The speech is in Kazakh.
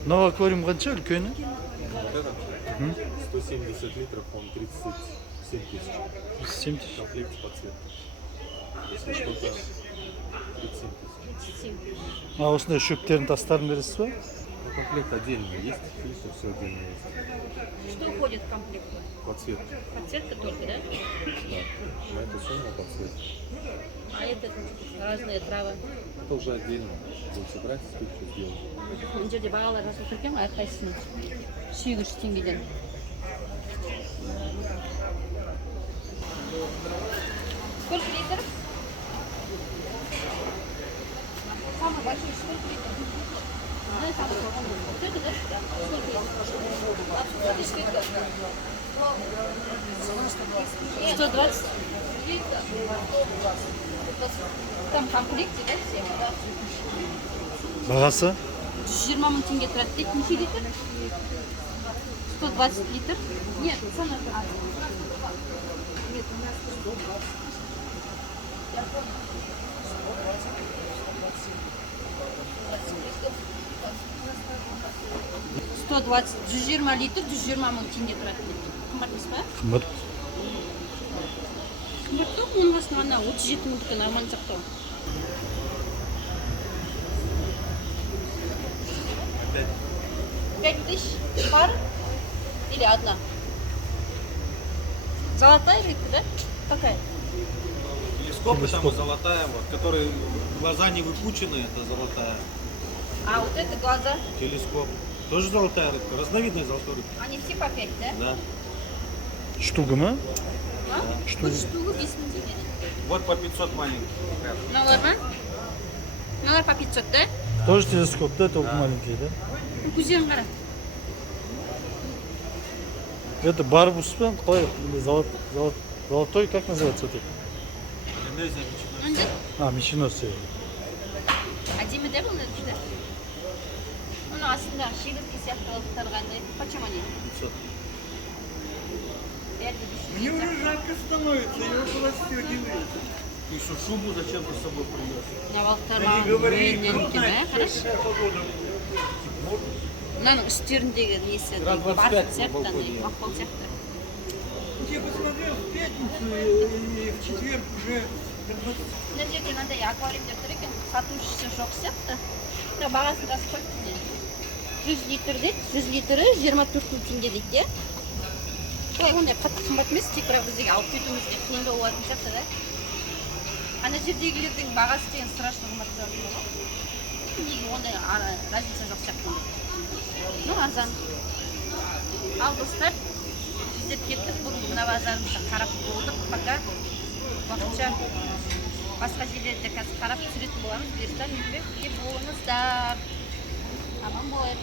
мынау аквариум қанша үлкені? Вот этот 170 литров, он 37 тысяч. 37 тысяч. Комплект с подсветкой. Если что-то 37 тысяч. А осындай шөптерін тастарын бересіз ба? Ну, комплект отдельно есть, фильтр все отдельно есть. Что входит в комплект? Подсветка. Подсветка только, да? Да. На эту сумму подсветка. А это разные травы. Это уже отдельно. Будете брать, скидку сделать. Мына жерде бағалар жазылып тұрған ғой әрқайсысының 800 теңгеден. Сколько литров? Самый большой сколько литров? Ну, самый большой. Вот это, да? Сколько литров? 120? Там в комплекте, да, все? Бағасы? 120 мың теңге тұрады дейді. Неше литр? 120 литр? Нет, цена какая? Нет, у нас 120, 120 литр, 120 мың теңге тұрады дейді. Қымбат емес па? Қымбат. Қымбат па? Оның астына ана 37 мыңдікі нормально сақтау. 5000 пар или одна? Золотая рыбка, да? Какая? Телескопы там и золотая, вот, которые глаза не выпучены, это золотая. А вот это глаза, Телескоп. Тоже золотая рыбка, разновидная золотой рыбки. они все по 5, да? Да. Штука ма? А? Что Вот это? штука 5 мың теңге. Вот по 500 маленьких. Мыналар ма? Мыналар по 500, да? Тоже телескоп, да? Только маленький, да? Көздерін қара. Это барбус па? Қалай? Или золотой, как называется это? Полинезия, ветчина. Мында А, меченосец. әдемі да бұл нәрсе, да? Оның астында шегіртке сияқты қылықтар қандай? Почем они? 500. Мне уже жарко становится, я уже расстегиваю. Ты что, шубу зачем-то с собой принес? Мына балықтар Не маған говори, үйінен екен, крупная, ә? Қарашы. сильная погода. Мынаның үстеріндегі несі, Градус 25 барқыт на сияқты, балконе. мақпал сияқты. Я посмотрел в пятницу и в четверг уже Мына жерде мынандай аквариумдер тұр екен, сатушысы жоқ сияқты. Бірақ бағасын жазып қойыпты дейді. 100 литр дейді, 100 литрі 24 мың теңге дейді, иә? Бұлай ондай қатты қымбат емес, тек бірақ бізге алып кетуімізге қиындау болатын сияқты, да? Ана жердегілердің бағасы деген страшно қымбат тұратын ғой. Неге ондай разница жоқ сияқты. Ну, арзан. Ал достар, біздер кеттік, бүгін мына базарымызды қарап болдық, пока. Уақытша басқа жерлерде қазір қарап түсіретін боламыз. Бұйырса, үйде болыңыздар. Аман болайық.